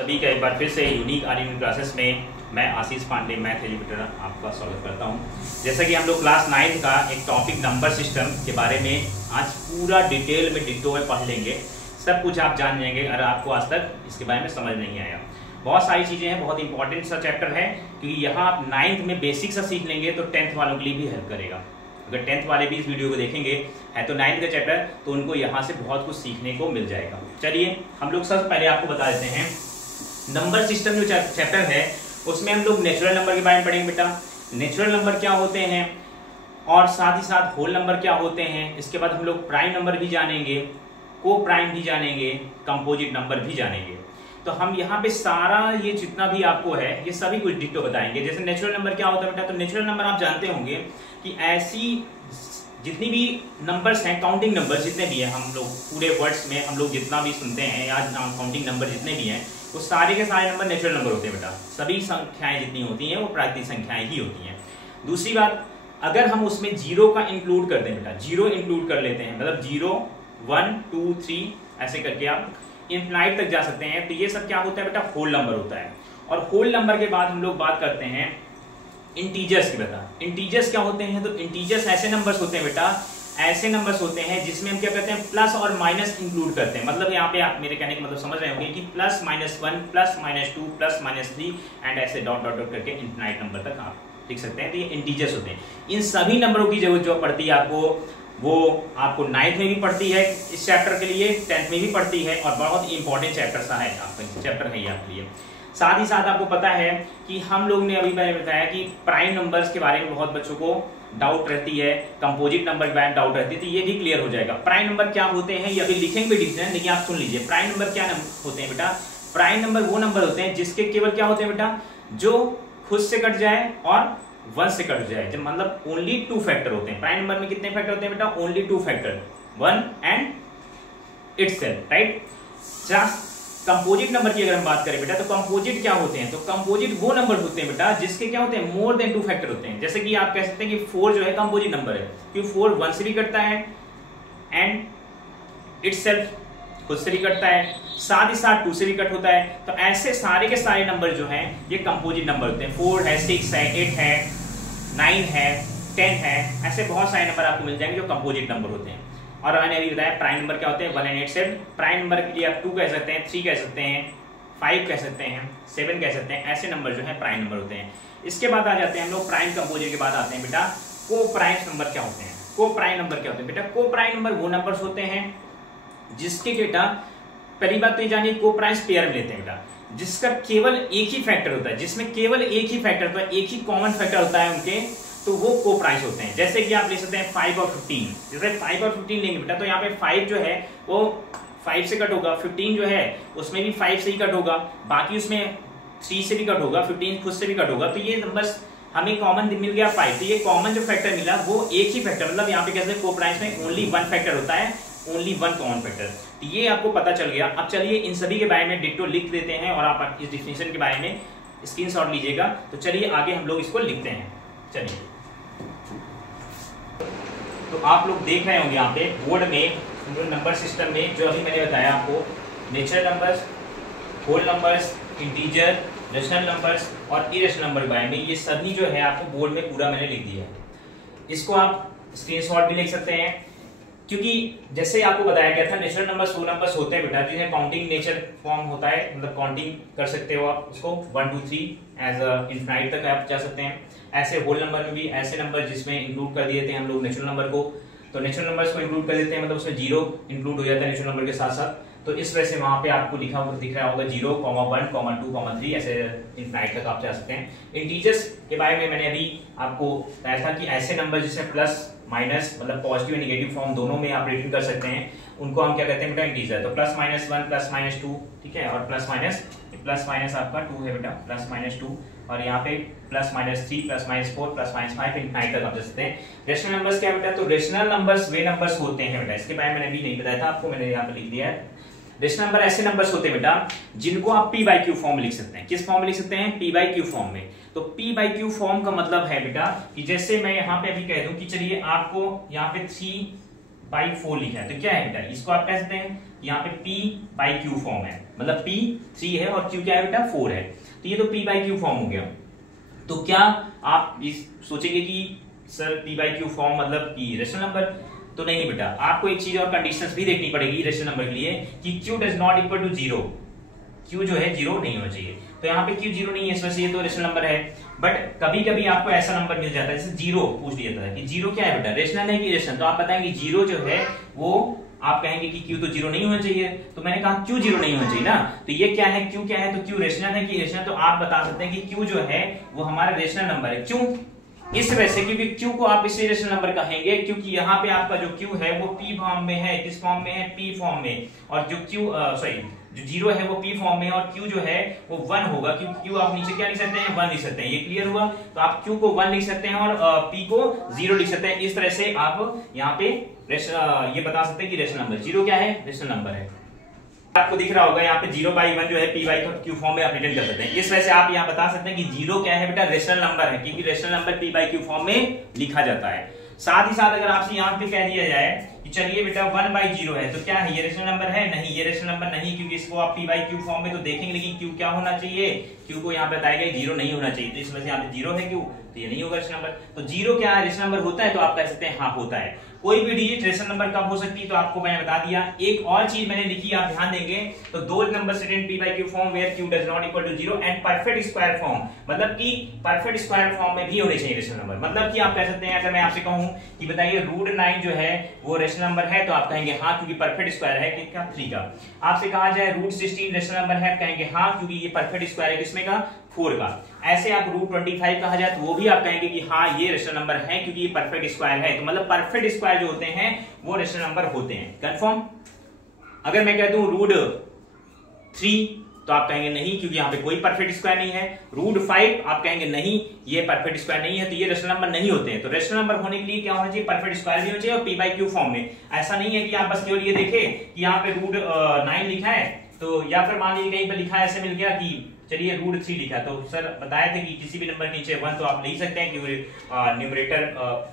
सभी का एक बार फिर से यूनिक आर्यन क्लासेस में मैं आशीष पांडे मैथ एजुकेटर आपका स्वागत करता हूं। जैसा कि हम लोग क्लास 9 का एक टॉपिक नंबर सिस्टम के बारे में आज पूरा डिटेल में डिटेल में पढ़ लेंगे। सब कुछ आप जान जाएंगे अगर आपको आज तक इसके बारे में समझ नहीं आया। बहुत सारी चीज़ें हैं, बहुत इंपॉर्टेंट सा चैप्टर है क्योंकि यहाँ आप 9th में बेसिक सा सीख लेंगे तो 10th वालों के लिए भी हेल्प करेगा। अगर 10th वाले भी इस वीडियो को देखेंगे है तो 9th का चैप्टर तो उनको यहाँ से बहुत कुछ सीखने को मिल जाएगा। चलिए हम लोग सबसे पहले आपको बता देते हैं नंबर सिस्टम जो चैप्टर है उसमें हम लोग नेचुरल नंबर के बारे में पढ़ेंगे। बेटा नेचुरल नंबर क्या होते हैं और साथ ही साथ होल नंबर क्या होते हैं। इसके बाद हम लोग प्राइम नंबर भी जानेंगे, को प्राइम भी जानेंगे, कंपोजिट नंबर भी जानेंगे। तो हम यहाँ पे सारा ये जितना भी आपको है ये सभी कुछ डिटेल बताएंगे। जैसे नेचुरल नंबर क्या होता है बेटा, तो नेचुरल नंबर आप जानते होंगे कि ऐसी जितनी भी नंबर्स हैं, काउंटिंग नंबर जितने भी हैं, हम लोग पूरे वर्ड्स में हम लोग जितना भी सुनते हैं या काउंटिंग नंबर जितने भी हैं वो सारे के सारे नंबर नेचुरल नंबर होते हैं बेटा। सभी संख्याएं जितनी होती हैं वो प्राकृतिक संख्याएं ही होती हैं। दूसरी बात, अगर हम उसमें जीरो का इंक्लूड कर दें बेटा, जीरो इंक्लूड कर लेते हैं, मतलब 0 1 2 3 ऐसे करके आप इनफिनाइट तक जा सकते हैं, तो ये सब क्या होता है बेटा, होल नंबर होता है। और होल नंबर के बाद हम लोग बात करते हैं इंटीजर्स की। बेटा इंटीजर्स क्या होते हैं, तो इंटीजर्स ऐसे नंबर्स होते हैं बेटा, ऐसे नंबर्स होते हैं जिसमें हम क्या करते हैं, प्लस और माइनस इंक्लूड करते हैं। मतलब यहाँ पे आप मेरे कहने का मतलब समझ रहे होंगे कि plus minus 1 plus minus 2 plus minus 3 and ऐसे डॉट डॉट डॉट करके इनफिनाइट नंबर तक आप लिख सकते हैं। तो ये इंटीजर्स होते हैं। इन सभी नंबरों की जरूरत जो पड़ती है आपको, वो आपको 9th में भी पड़ती है इस चैप्टर के लिए, 10th में भी पड़ती है और बहुत इंपॉर्टेंट चैप्टर सा है आपका चैप्टर है ये आपके लिए। साथ ही साथ आपको पता है कि हम लोग ने अभी मैंने बताया कि प्राइम नंबर्स के बारे में बहुत बच्चों को डाउट रहती है, कंपोजिट नंबर के बारे में डाउट रहती है, तो ये भी क्लियर हो जाएगा। प्राइम नंबर क्या होते हैं ये अभी लिखेंगे डिफरेंट, लेकिन आप सुन लीजिए। प्राइम नंबर क्या होते हैं बेटा, प्राइम नंबर वो नंबर होते हैं जिसके केवल क्या होते हैं बेटा, जो खुद से कट जाए और 1 से कट जाए, जब मतलब ओनली 2 फैक्टर होते हैं। प्राइम नंबर में कितने फैक्टर होते हैं बेटा, only 2 factor, 1 and itself, right. Composite number की अगर हम बात करें बेटा, तो कंपोजिट क्या होते हैं, तो कंपोजिट वो नंबर होते हैं बेटा जिसके क्या होते हैं, मोर देन 2 फैक्टर होते हैं। जैसे कि आप कह सकते हैं कि 4 जो है कंपोजिट नंबर है क्योंकि 4 1 से भी कटता है एंड इटसेल्फ खुद से भी कटता है, साथ ही साथ 2 से भी कट होता है। तो ऐसे सारे के सारे नंबर जो हैं ये कंपोजिट नंबर होते हैं। 4 है, 6 है, 8 है, 9 है, 10 है, ऐसे बहुत सारे नंबर आपको मिल जाएंगे जो कंपोजिट नंबर होते हैं। और मैंने अभी बताया प्राइम नंबर क्या होते हैं, 1 एंड 8 से। प्राइम नंबर के लिए आप 2 कह सकते हैं, 3 कह सकते हैं, 5 कह सकते हैं, 7 कह सकते हैं, ऐसे नंबर जो है प्राइम नंबर होते हैं। इसके बाद आ जाते हैं हम लोग प्राइम कंपोजिट के बाद आते हैं बेटा को प्राइम नंबर क्या होते हैं। को प्राइम नंबर क्या होते हैं बेटा, को प्राइम नंबर वो नंबर्स होते हैं जिसके बेटा, पहली बात तो ये जानिए को प्राइम पेयर में लेते हैं बेटा, जिसका केवल एक ही फैक्टर होता है, जिसमें केवल एक ही फैक्टर होता है, एक ही कॉमन फैक्टर होता है उनके, तो वो को प्राइम्स होते हैं। जैसे कि आप ले सकते हैं 5 और 15। जैसे 5 और 15 लेंगे बेटा तो यहाँ पे 5 जो है वो 5 से कट होगा, 15 जो है उसमें भी 5 से ही कट होगा, बाकी उसमें 3 से भी कट होगा, 15 खुद से भी कट होगा। तो ये नंबर्स हमें कॉमन मिल गया 5। तो ये कॉमन जो फैक्टर मिला वो एक ही फैक्टर, मतलब यहाँ पे कैसे को प्राइम्स में ओनली 1 फैक्टर होता है, ओनली 1 कॉमन फैक्टर। ये आपको पता चल गया। अब चलिए इन सभी के बारे में डिटेल लिख देते हैं और आप इस डिफिनेशन के बारे में स्क्रीनशॉट लीजिएगा। तो चलिए आगे हम लोग इसको लिखते हैं। चलिए तो आप लोग देख रहे होंगे यहाँ पे बोर्ड में नंबर सिस्टम में जो अभी मैंने बताया आपको, natural numbers, whole numbers, integer, rational numbers और इरेशनल नंबर के बारे में ये सभी जो है आपको बोर्ड में पूरा मैंने लिख दिया है। इसको आप स्क्रीनशॉट भी लिख सकते हैं क्योंकि जैसे आपको बताया गया था नेचुरल नंबर्स वो नंबर्स होते हैं बेटा जिन्हें काउंटिंग नेचर फॉर्म होता है, मतलब काउंटिंग कर सकते हो आप उसको 1 2 3 एज इनफिनाइट तक आप जा सकते हैं। ऐसे होल नंबर में भी ऐसे नंबर जिसमें इंक्लूड कर दिए थे हम लोग नेचुरल नंबर को, तो नेचुरल नंबर्स को इंक्लूड कर देते हैं, मतलब उसमें 0 इंक्लूड हो जाता है नेचुरल नंबर के साथ साथ। तो इस वजह से वहां पे आपको लिखा दिख रहा होगा 0, 1, 2, 3 ऐसे इनफिनाइट तक आप जा सकते हैं। इंटीजर्स के बारे में मैंने अभी आपको बताया था कि ऐसे नंबर जिसमें प्लस माइनस मतलब पॉजिटिव और नेगेटिव फॉर्म दोनों में आप रिटर्न कर सकते हैं, उनको हम क्या कहते हैं बेटा, इंटीजर। तो प्लस माइनस 1 प्लस माइनस 2, ठीक है, और प्लस माइनस आपका 2 है बेटा, प्लस माइनस 2, और यहाँ पे plus minus 3 plus minus 4 plus minus 5 infinite तक आप जा सकते हैं। रेशनल नंबर्स क्या बेटा, तो रेशनल नंबर्स वे नंबर्स होते हैं बेटा, इसके बारे में मैंने अभी नहीं बताया था आपको, मैंने यहाँ पे लिख दिया है। रेशनल नंबर ऐसे नंबर्स होते हैं बेटा जिनको आप p बाई क्यू फॉर्म में लिख सकते हैं। किस फॉर्म में लिख सकते हैं, p बाई क्यू फॉर्म में। तो p बाई क्यू फॉर्म का मतलब है बेटा कि जैसे मैं यहाँ पे अभी कह दूं कि चलिए आपको यहाँ पे 3/4 लिखा है, तो क्या है बेटा, इसको आप कह सकते हैं यहाँ पे p बाई क्यू फॉर्म है, मतलब P 3 है और Q क्या है बेटा 4 है, तो ये तो P बाई Q फॉर्म हो गया। तो क्या आप सोचेंगे कि sir P by Q form मतलब कि रेशनल नंबर, तो नहीं बेटा, आपको एक चीज और कंडीशंस भी देखनी पड़ेगी रेशनल नंबर के लिए कि Q does not equal to 0, Q जो है 0 नहीं होना चाहिए। तो यहाँ पे Q 0 नहीं है, इस वजह से ये तो रेशनल नंबर है। बट कभी कभी आपको ऐसा नंबर मिल जाता है, जैसे 0 पूछ लिया जाता है कि 0 क्या है बेटा, रेशनल है कि इरेशनल, तो आप बताएंगे 0 जो है वो आप कहेंगे कि Q तो 0 नहीं होना चाहिए, तो मैंने कहा Q 0 नहीं होना चाहिए ना, तो ये क्या है Q क्या है, तो Q रेशनल है कि इरेशनल, तो आप बता सकते हैं कि Q जो है वो हमारा रेशनल नंबर है। क्यों, इस वजह से क्योंकि Q को आप इसे रेशनल नंबर कहेंगे क्योंकि यहाँ पे आपका जो Q है वो P फॉर्म में है, किस फॉर्म में है, P फॉर्म में, और जो जो 0 है वो P फॉर्म में, और Q जो है वो 1 होगा क्योंकि Q आप नीचे क्या लिख सकते हैं 1 लिख सकते हैं, ये क्लियर हुआ। तो आप Q को 1 लिख सकते हैं और P को 0 लिख सकते हैं। इस तरह से आप यहाँ पे ये बता सकते हैं कि रेशनल नंबर 0 क्या है, रेशनल नंबर है। आपको दिख रहा होगा यहाँ पे 0/1 जो है P बाई Q फॉर्म में आप रिटर्न कर सकते हैं। इस वजह से आप यहाँ बता सकते हैं कि 0 क्या है बेटा, रेशनल नंबर है, क्योंकि rational number P by Q form में लिखा जाता है। साथ ही साथ अगर आपसे यहाँ पे कह दिया जाए कि चलिए बेटा 1/0 है, तो क्या है ये रेशनल नंबर है, नहीं ये रेशनल नंबर नहीं, क्योंकि इसको आप P बाई Q फॉर्म में तो देखेंगे, लेकिन Q क्या होना चाहिए, Q को यहाँ पे बताया 0 नहीं होना चाहिए, तो इस वजह से यहाँ पे 0 है Q, तो ये नहीं होगा रेशनल नंबर। तो 0 क्या है, रेशनल नंबर होता है, तो आप कह सकते हैं हाँ होता है। कोई भी डिजिट रेशनल नंबर कब हो सकती है, तो आपको मैंने बता दिया। एक और चीज मैंने लिखी, आप ध्यान देंगे, तो दो number set in P by Q form where Q does not equal to 0 and perfect square form, मतलब कि परफेक्ट स्क्वायर फॉर्म में भी होने चाहिए रेशनल नंबर। मतलब कि आप कह सकते हैं, अगर मैं आपसे कहूं कि बताइए √9 जो है वो रेशनल नंबर है, तो आप कहेंगे हाँ क्योंकि परफेक्ट स्क्वायर है किसका, 3 का। आपसे कहा जाए √16 रेशनल नंबर है, कहेंगे हाँ क्योंकि ये परफेक्ट स्क्वायर है किसमें का, 4 का। ऐसे आप √25 कहा जाए तो वो भी आप कहेंगे कि हाँ ये रेशनल नंबर है क्योंकि ये परफेक्ट स्क्वायर है। तो मतलब परफेक्ट स्क्वायर जो होते हैं वो रेशनल नंबर होते हैं, कंफर्म। अगर मैं कह दूं √3 तो आप कहेंगे नहीं क्योंकि यहाँ पे कोई परफेक्ट स्क्वायर नहीं है। √5 आप कहेंगे नहीं ये परफेक्ट स्क्वायर नहीं है, तो ये रेशनल नंबर नहीं होते हैं। तो रेशनल नंबर होने के लिए क्या होना चाहिए, परफेक्ट स्क्वायर भी होना चाहिए और P बाई Q फॉर्म में। ऐसा नहीं है कि आप बस केवल ये देखें कि यहाँ पे √9 लिखा है, तो या फिर मान लीजिए कहीं पर लिखा है ऐसे मिल गया कि चलिए √3 लिखा, तो सर बताया था कि किसी भी नंबर के नीचे 1 तो आप ले सकते हैं, क्योंकि न्यूमरेटर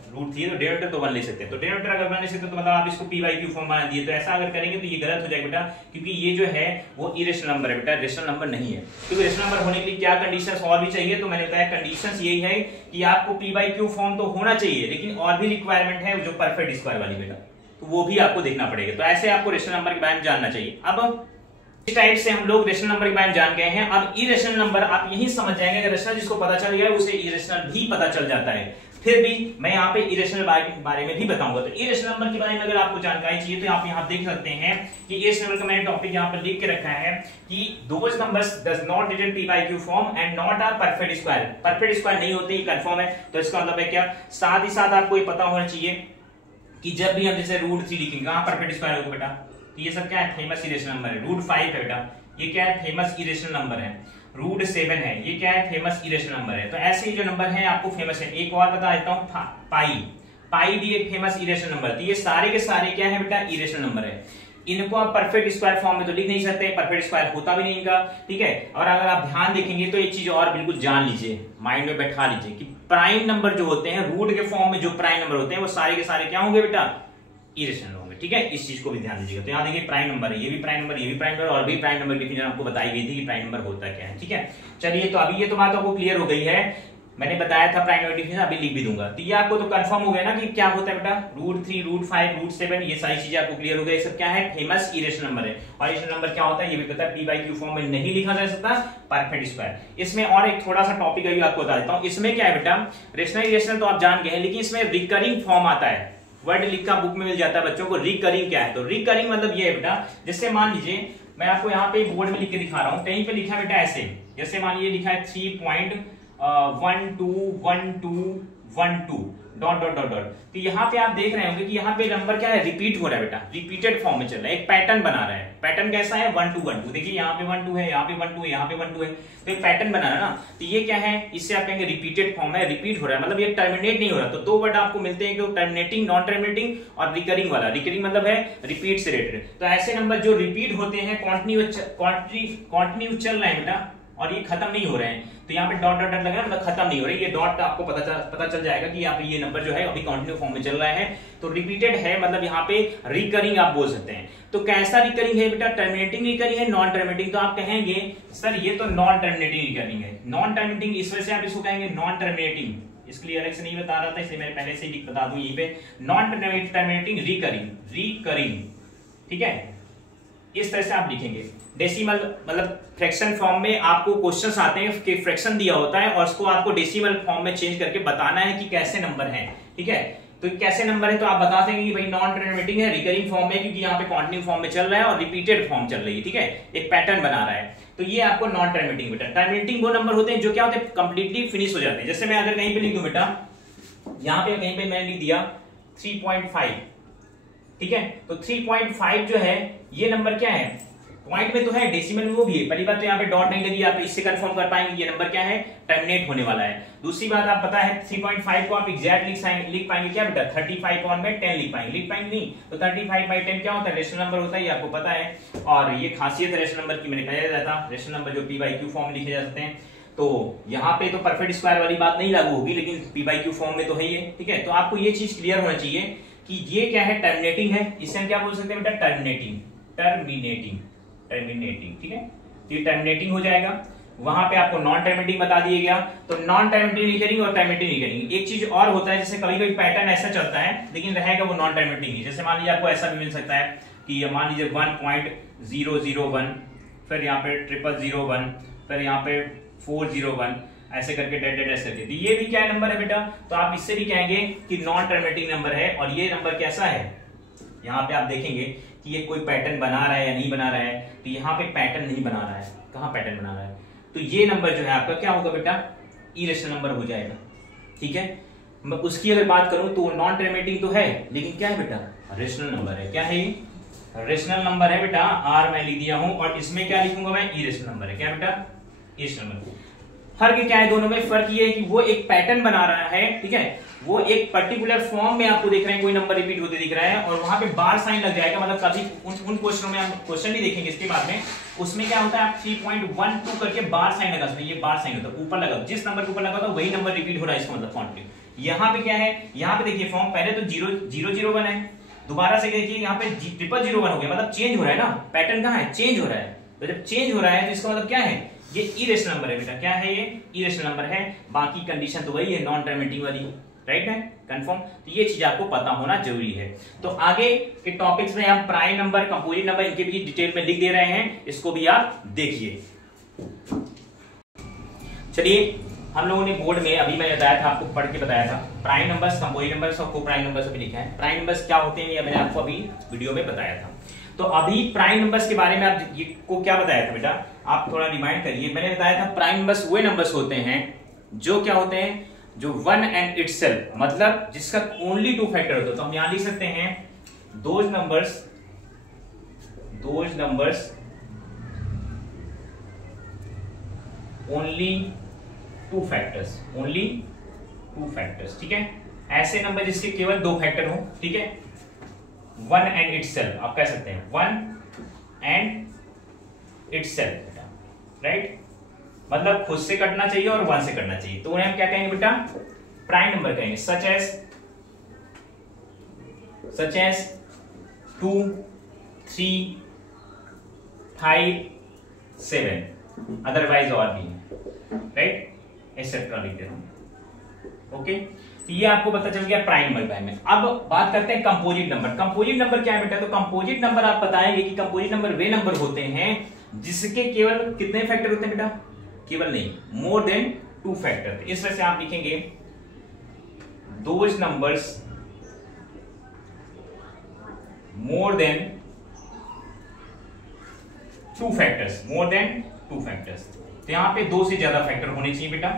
√3 है तो डिनोमिनेटर तो 1 ले सकते हैं। तो डिनोमिनेटर अगर 1 ले सकते हैं तो मतलब आप इसको P बाई Q फॉर्म बना दिए। तो ऐसा अगर करेंगे तो ये गलत हो जाएगा बेटा, क्योंकि ये जो है वो इरेशनल नंबर है बेटा, रेशनल नंबर नहीं है। क्योंकि रेशनल नंबर होने के लिए क्या कंडीशंस और भी चाहिए, तो मैंने बताया कंडीशंस यही है कि आपको P बाई Q फॉर्म तो होना चाहिए, लेकिन और भी रिक्वायरमेंट है जो परफेक्ट स्क्वायर वाली बेटा, तो वो भी आपको देखना पड़ेगा। तो ऐसे आपको रेशनल नंबर के बारे में जानना चाहिए। अब इस टाइप से हम लोग रेशनल नंबर के बारे में जान गए हैं। अब इरेशनल नंबर आप यही समझ जाएंगे, अगर रेशनल जिसको पता चल गया उसे इरेशनल भी पता चल जाता है। फिर भी मैं यहाँ पे इरेशनल के बारे में भी बताऊंगा। तो इरेशनल नंबर के बारे में अगर आपको जानकारी चाहिए तो आप यहाँ देख सकते हैं कि इरेशनल नंबर का मैंने टॉपिक यहाँ पर लिख के रखा है कि those numbers does not written P by Q form and not are perfect square. Perfect square नहीं होते, ये कंफर्म है। तो इसका मतलब है क्या, साथ ही साथ आपको ये पता होना चाहिए कि जब भी हम जैसे √3 लिखेंगे कहां परफेक्ट स्क्वायर होगा बेटा, तो ये सब क्या है, फेमस इरेशनल नंबर है। √5 है बेटा, ये क्या है, फेमस इरेशनल नंबर है। √7 है, ये क्या है, फेमस इरेशनल नंबर है। तो ऐसे जो नंबर है आपको फेमस है। एक और बता देता हूं, पाई भी एक फेमस इरेशनल नंबर। तो ये सारे के सारे क्या है बेटा, इरेशनल नंबर है। इनको आप परफेक्ट स्क्वायर फॉर्म में तो लिख नहीं सकते, परफेक्ट स्क्वायर होता भी नहीं इनका, ठीक है। और अगर आप ध्यान देखेंगे तो एक चीज और बिल्कुल जान लीजिए, माइंड में बैठा लीजिए कि प्राइम नंबर जो होते हैं, रूट के फॉर्म में जो प्राइम नंबर होते हैं वो सारे के सारे क्या होंगे बेटा, इरेशनल होंगे, ठीक है। इस चीज को भी ध्यान दीजिएगा। तो यहाँ देखिए प्राइम नंबर है, ये भी प्राइम नंबर, ये भी प्राइम नंबर, और भी प्राइम नंबर डिफिनेशन आपको बताई गई थी कि प्राइम नंबर होता क्या है, ठीक है। चलिए, तो अभी ये तो बात आपको क्लियर हो गई है। मैंने बताया था प्राइम नंबर डिफिनेशन, अभी लिख भी दूंगा। तो ये आपको तो कंफर्म हो गया ना कि क्या होता है बेटा, √3, √5, √7, ये सारी चीजें आपको क्लियर हो गई। सब क्या है, फेमस इरेशनल नंबर है। और इरेशनल नंबर क्या होता है ये भी पता है, P बाई Q फॉर्म में नहीं लिखा जा सकता, परफेक्ट स्क्वायर। इसमें और एक थोड़ा सा टॉपिक अभी आपको बता देता हूँ। इसमें क्या है बेटा, रेशनल इरेशनल तो आप जान गए हैं, लेकिन इसमें रिकरिंग फॉर्म आता है। वर्ड लिखा बुक में मिल जाता है बच्चों को। रिकरिंग क्या है, तो रिकरिंग मतलब ये है बेटा, जैसे मान लीजिए मैं आपको यहाँ पे बोर्ड में लिख के दिखा रहा हूँ, कहीं पे लिखा है बेटा ऐसे, जैसे मान लीजिए लिखा है 3.1212 डॉट डॉट डॉट डॉट। तो यहाँ पे आप देख रहे होंगे कि यहाँ पे नंबर क्या है, रिपीट हो रहा है बेटा, रिपीटेड फॉर्म में चल रहा है, एक पैटर्न बना रहा है। पैटर्न कैसा है, 1 2 1 2। देखिए यहाँ पे 1 2 है, यहाँ पे 1 2 है, यहाँ पे 1 2 है, तो एक पैटर्न बना रहा है ना। तो ये क्या है, इससे आप कहेंगे रिपीटेड फॉर्म है, रिपीट हो रहा है, मतलब ये टर्मिनेट नहीं हो रहा। तो दो वर्ड आपको मिलते हैं, कि टर्मिनेटिंग, नॉन टर्मिनेटिंग, और रिकरिंग वाला। रिकरिंग मतलब है रिपीट से रिलेटेड। तो ऐसे नंबर जो रिपीट होते हैं, कॉन्टिन्यू चल रहे हैं बेटा, और ये खत्म नहीं हो रहे हैं, तो यहाँ पे डॉट डॉट डॉट लगा मतलब खत्म नहीं हो रहे, ये डॉट आपको पता चल जाएगा कि यहाँ पे ये नंबर जो है अभी कंटिन्यू फॉर्म में चल रहा है। तो रिपीटेड है मतलब यहाँ पे रिकरिंग आप बोल सकते हैं। तो कैसा रिकरिंग है बेटा, टर्मिनेटिंग रिकरिंग है, नॉन टर्मिनेटिंग। तो आप कहेंगे सर ये तो नॉन टर्मिनेटिंग रिकरिंग है, नॉन टर्मिनेटिंग इस वजह से आप इसको कहेंगे नॉन टर्मिनेटिंग, इसके लिए अलग से नहीं बता रहा था इसलिए मैं पहले से ही बता दूं यहीं पे, नॉन टर्मिनेटिंग रिकरिंग, ठीक है। इस तरह से आप लिखेंगे। डेसिमल मतलब फ्रैक्शन फॉर्म में आपको क्वेश्चंस आते हैं कि फ्रैक्शन दिया होता है और उसको आपको डेसिमल फॉर्म में चेंज करके बताना है कि कैसे नंबर है, ठीक है। तो कैसे नंबर है तो आप बता देंगे कि भाई नॉन टर्मिनेटिंग है, रिकरिंग फॉर्म में, क्योंकि यहाँ पे कंटिन्यू फॉर्म में चल रहा है और रिपीटेड फॉर्म चल रही है, ठीक है, एक पैटर्न बना रहा है। तो ये आपको नॉन टर्मिनेटिंग बेटा। टर्मिनेटिंग वो नंबर होते हैं जो क्या होते हैं, कंप्लीटली फिनिश हो जाते हैं। जैसे मैं अगर कहीं पे लिख दूं बेटा, यहाँ पे कहीं पे मैंने लिख दिया 3.5, ठीक है। तो 3.5 जो है ये नंबर क्या है, पॉइंट में तो है, डेसिमल में वो भी है। पहली बात तो यहाँ पे डॉट नहीं लगी, आप इससे कंफर्म कर पाएंगे ये नंबर क्या है, टर्मिनेट होने वाला है। दूसरी बात आप पता है 3.5 को आप एग्जैक्ट लिख पाएंगे क्या बेटा, 35/10 लिख पाएंगे नहीं। तो 35/10 क्या होता है, रेशनल नंबर होता है, ये आपको पता है। और ये खासियत है रेशनल नंबर की, मैंने कहा जाता है रेशनल नंबर जो p/q फॉर्म लिखे जा सकते हैं। तो यहाँ पे तो परफेक्ट स्क्वायर वाली बात नहीं लागू होगी, लेकिन p/q फॉर्म में तो है ये, ठीक है। तो आपको ये चीज क्लियर होना चाहिए कि ये क्या है, टर्मिनेटिंग है। इसे हम क्या बोल सकते हैं बेटा, टर्मिनेटिंग, ठीक है। तो ये टर्मिनेटिंग हो जाएगा। वहां पे आपको नॉन टर्मिनेटिंग बता दिया गया। तो नॉन टर्मिनेटिंग रिकरिंग और टर्मिनेटिंग रिकरिंग। एक चीज और होता है, जैसे कभी कभी पैटर्न ऐसा चलता है लेकिन रहेगा वो नॉन टर्मिनेटिंग ही। जैसे मान लीजिए आपको ऐसा भी मिल सकता है कि मान लीजिए 1.001, फिर यहाँ पे 0001, फिर यहाँ पे 401, ऐसे करके डेड ऐसे करके। तो ये भी क्या नंबर है बेटा, तो आप इससे भी कहेंगे कि नॉन टर्मिनेटिंग नंबर है। और ये नंबर कैसा है, यहाँ पे आप देखेंगे कि ये कोई पैटर्न बना रहा है या नहीं बना रहा है। तो यहाँ पे पैटर्न नहीं बना रहा है, कहाँ पैटर्न बना रहा है, तो ये नंबर जो है आपका क्या होगा बेटा, इरेशनल नंबर हो जाएगा, ठीक है। मैं उसकी अगर बात करूं तो नॉन टर्मिनेटिंग तो है, लेकिन क्या है बेटा, रेशनल नंबर है। क्या है ये, रेशनल नंबर है बेटा। आर मैं लिख दिया हूं और इसमें क्या लिखूंगा मैं, इरेशनल नंबर है। क्या बेटा, इरेशनल नंबर। फर्क क्या है दोनों में, फर्क ये है कि वो एक पैटर्न बना रहा है, ठीक है, वो एक पर्टिकुलर फॉर्म में आपको देख रहे हैं कोई नंबर रिपीट होते दिख रहा है, और वहां पे बार साइन लग जाएगा। मतलब कभी उन क्वेश्चनों में हम क्वेश्चन भी देखेंगे इसके बाद में, उसमें क्या होता है, आप 3.12 करके बार साइन लगा सकते हैं। ये बार साइन होता है, ऊपर लगा, जिस नंबर के ऊपर लगा था वही नंबर रिपीट हो रहा है, इसका मतलब कॉन्टिन्यू। यहाँ पे क्या है, यहाँ पे देखिए फॉर्म पहले तो 001 है, दोबारा से देखिए यहाँ पे 0001 हो गया, मतलब चेंज हो रहा है ना, पैटर्न कहाँ है, चेंज हो रहा है। तो जब चेंज हो रहा है तो इसका मतलब क्या है, ये इरेशनल नंबर है बेटा। क्या है ये, इरेशनल नंबर है। बाकी कंडीशन तो वही है नॉन टर्मिनेटिंग वाली, राइट है, कंफर्म। तो ये चीज आपको पता होना जरूरी है। तो आगे के टॉपिक्स में हम प्राइम नंबर, कंपोजिट नंबर, इनके भी डिटेल में लिख दे रहे हैं, इसको भी आप देखिए। चलिए, हम लोगों ने बोर्ड में अभी मैं बताया था, आपको पढ़ के बताया था, प्राइम नंबर्स, कंपोजिट नंबर्स और को प्राइम नंबर्स भी लिखा है। प्राइम नंबर्स क्या होते हैं ये मैंने आपको अभी वीडियो में बताया था। तो अभी प्राइम नंबर्स के बारे में आप ये को क्या बताया था बेटा, आप थोड़ा रिमाइंड करिए। मैंने बताया था प्राइम नंबर्स वे नंबर्स होते हैं जो क्या होते हैं, जो वन एंड इटसेल्फ, मतलब जिसका ओनली 2 फैक्टर होता है। तो हम यहां लिख सकते हैं दोज नंबर्स ओनली 2 फैक्टर्स, ठीक है। ऐसे नंबर जिसके केवल 2 फैक्टर हो, ठीक है, वन एंड इटसेल्फ आप कह सकते हैं, वन एंड इटसेल्फ, राइट, मतलब खुद से कटना चाहिए और 1 से कटना चाहिए। तो उन्हें हम क्या कहेंगे बेटा, प्राइम नंबर कहेंगे। सच एज 2, 3, 5, 7, अदरवाइज और भी, राइट, एक्सेट्रा लिख देता हूं। ओके, तो ये आपको पता चल गया प्राइम नंबर में। अब बात करते हैं कंपोजिट नंबर। कंपोजिट नंबर क्या है बेटा, तो कंपोजिट नंबर आप बताएंगे कि कंपोजिट नंबर वे नंबर होते हैं जिसके केवल कितने फैक्टर होते हैं बेटा, केवल नहीं, मोर देन 2 फैक्टर। इस वजह से आप लिखेंगे those numbers more than 2 factors, तो यहां पे 2 से ज्यादा फैक्टर होने चाहिए बेटा।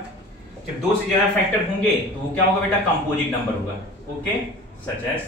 जब 2 से ज्यादा फैक्टर होंगे तो वो क्या होगा बेटा, कंपोजिट नंबर होगा। ओके, सच एज,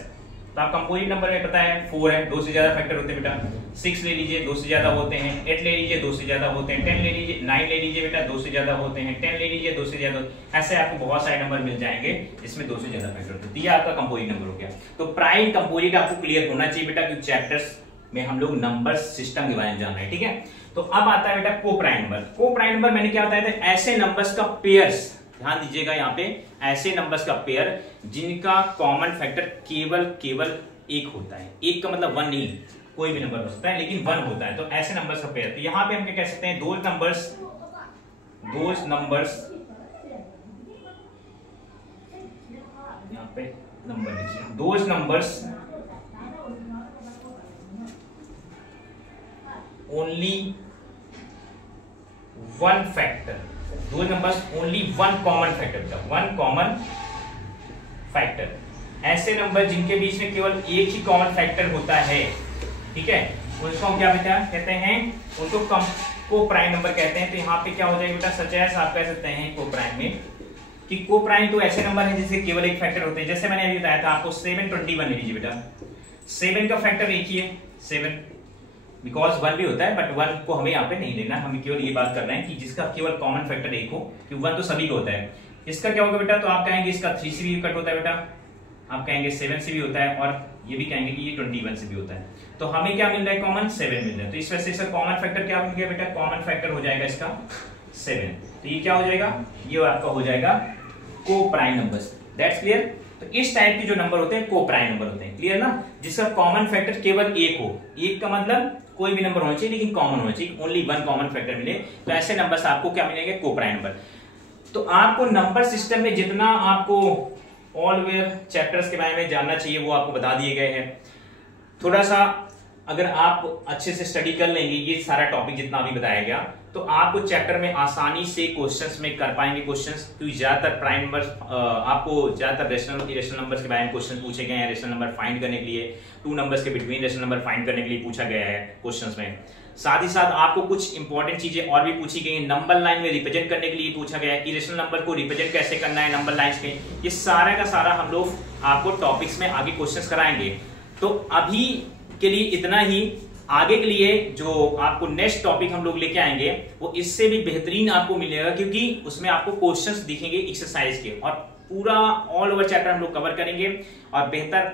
तो आप कंपोजिट नंबर में पता है 4 है, 2 से ज्यादा फैक्टर होते हैं बेटा। 6 ले लीजिए, 2 से ज्यादा होते हैं। 8 ले लीजिए, 2 से ज्यादा होते हैं। 10 ले लीजिए, 9 ले लीजिए बेटा, 2 से ज्यादा होते हैं। 10 ले लीजिए, 2 से ज्यादा। ऐसे आपको बहुत सारे नंबर मिल जाएंगे जिसमें 2 से ज्यादा फैक्टर होते हैं। ये आपका कंपोजिट नंबर हो गया। तो प्राइम कंपोजिट आपको क्लियर होना चाहिए बेटा, क्योंकि चैप्टर्स में हम लोग नंबर सिस्टम के बारे में जान रहे हैं, ठीक है। तो अब आता है बेटा को प्राइम नंबर। को प्राइम नंबर मैंने क्या बताया था, ऐसे नंबर्स का पेयर्स, ध्यान दीजिएगा यहाँ पे, ऐसे नंबर्स का पेयर जिनका कॉमन फैक्टर केवल एक होता है। एक का मतलब 1 नहीं, कोई भी नंबर हो सकता है लेकिन 1 होता है, तो ऐसे नंबर्स का पेयर। तो यहाँ पे हम क्या कह सकते हैं, दोज नंबर्स यहाँ पे नंबर लिखिए, those numbers only one factor, दो numbers only one common factor, one common factor, ऐसे नंबर जिनके बीच में केवल एक ही कॉमन फैक्टर होता है, ठीक है, उसको हम क्या बेटा कहते हैं, उनको को प्राइम नंबर कहते हैं। तो यहाँ पे क्या हो जाएगा बेटा, सच है आप कह सकते हैं को प्राइम में कि को प्राइम तो ऐसे नंबर है जिसके केवल एक फैक्टर होते हैं। जैसे मैंने अभी बताया था आपको 721 ले लीजिए बेटा, 7 का फैक्टर एक ही है 7, बिकॉज 1 भी होता है बट 1 को हमें यहाँ पे नहीं लेना, हम केवल ये बात कर रहे हैं कि जिसका केवल कॉमन फैक्टर एक हो, क्योंकि 1 तो सभी को होता है। इसका क्या होगा बेटा, तो आप कहेंगे इसका 3 से भी कट होता है बेटा, आप कहेंगे 7 से भी होता है, और ये भी कहेंगे कि ये 21 से भी होता है। तो हमें क्या मिल रहा है, कॉमन 7 मिल रहा है। तो इस वजह से इसका कॉमन फैक्टर क्या हो गया बेटा, कॉमन फैक्टर हो जाएगा इसका 7। तो ये क्या हो जाएगा, ये आपका हो जाएगा को प्राइम नंबर्स। That's clear. तो इस टाइप के जो नंबर होते हैं को प्राइम नंबर होते हैं, क्लियर ना, जिसका कॉमन फैक्टर केवल एक हो। एक का मतलब कोई भी नंबर होना चाहिए लेकिन कॉमन होना चाहिए, ओनली वन कॉमन फैक्टर मिले, तो ऐसे नंबर्स आपको क्या मिलेंगे, को प्राइम नंबर। तो आपको नंबर सिस्टम में जितना आपको ऑलवेयर चैप्टर्स के बारे में जानना चाहिए वो आपको बता दिए गए हैं। थोड़ा सा अगर आप अच्छे से स्टडी कर लेंगे ये सारा टॉपिक जितना अभी बताया गया, तो आपको चैप्टर में आसानी से क्वेश्चंस में कर पाएंगे क्वेश्चंस, क्योंकि ज्यादातर प्राइम नंबर्स आपको ज्यादातर रेशनल इरेशनल नंबर्स के बारे में क्वेश्चन पूछे गए हैं। रेशनल नंबर फाइंड करने के लिए, 2 नंबर्स के बिटवीन रेशनल नंबर फाइंड करने के लिए पूछा गया है क्वेश्चंस में। साथ ही साथ आपको कुछ इंपॉर्टेंट चीजें और भी पूछी गई हैं। नंबर लाइन में रिप्रेजेंट करने के लिए पूछा गया है, इरेशनल नंबर को रिप्रेजेंट कैसे करना है नंबर लाइंस में। ये सारा का सारा हम लोग आपको टॉपिक्स में आगे क्वेश्चंस कराएंगे। तो अभी के लिए इतना ही। आगे के लिए जो आपको नेक्स्ट टॉपिक हम लोग लेके आएंगे वो इससे भी बेहतरीन आपको मिलेगा, क्योंकि उसमें आपको क्वेश्चंस दिखेंगे एक्सरसाइज के, और पूरा ऑल ओवर चैप्टर हम लोग कवर करेंगे और बेहतर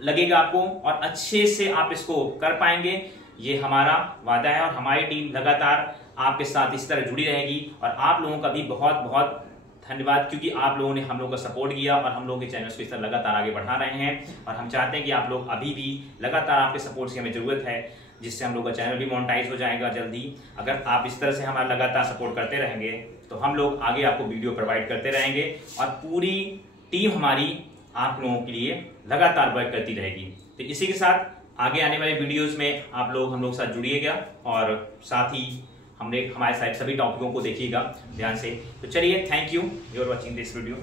लगेगा आपको और अच्छे से आप इसको कर पाएंगे। ये हमारा वादा है और हमारी टीम लगातार आपके साथ इस तरह जुड़ी रहेगी। और आप लोगों का भी बहुत बहुत धन्यवाद, क्योंकि आप लोगों ने हम लोग का सपोर्ट किया और हम लोग के चैनल को इस तरह लगातार आगे बढ़ा रहे हैं। और हम चाहते हैं कि आप लोग अभी भी लगातार आपके सपोर्ट की हमें जरूरत है, जिससे हम लोग का चैनल भी मोनेटाइज हो जाएगा जल्दी। अगर आप इस तरह से हमारा लगातार सपोर्ट करते रहेंगे तो हम लोग आगे आपको वीडियो प्रोवाइड करते रहेंगे और पूरी टीम हमारी आप लोगों के लिए लगातार वर्क करती रहेगी। तो इसी के साथ आगे आने वाले वीडियोस में आप लोग हम लोग साथ जुड़िएगा और साथ ही हमारे साथ सभी टॉपिकों को देखिएगा ध्यान से। तो चलिए, thank you, you are watching this video.